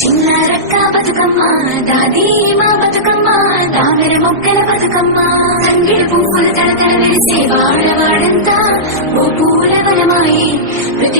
చిన్నారక్క బతుకమ్మ దాది మా బతుకమ్మ దామెర మొక్కల బతుకమ్మ తంగిడి పువ్వులు తడతడ వెలిసే వాడవాడంతా ఓ పూల వనమాయి ప్రతి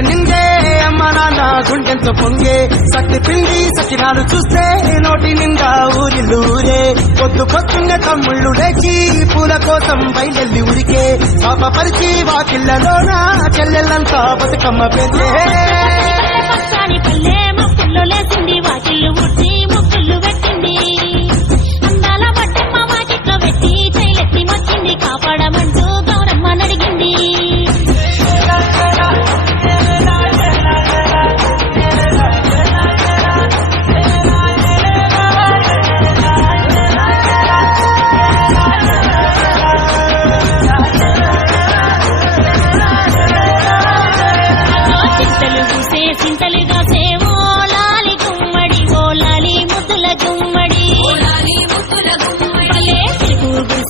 నిందే అమ్మ నాన్న గుండెంత పొంగే సత్తి పిండి సకినాలు చూస్తే నోటి నిండా ఊరిల్లూరే పొద్దు పొద్దున్న తమ్ముళ్ళు లేచి పూల కోసం బయలెల్లి ఉరికే పాపపరిచి వాకిళ్ళలోన చెల్లెళ్ళంతా బతుకమ్మ పెళ్ళే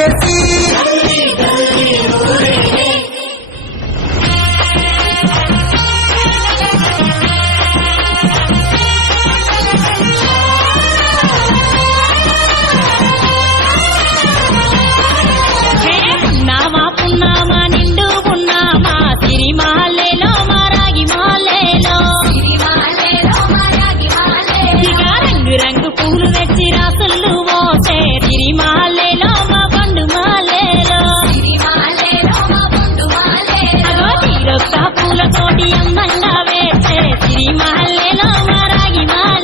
जैसी పూలతోటి అందంగా వేసే సిరి మహల్లేలో మరాగి మాల.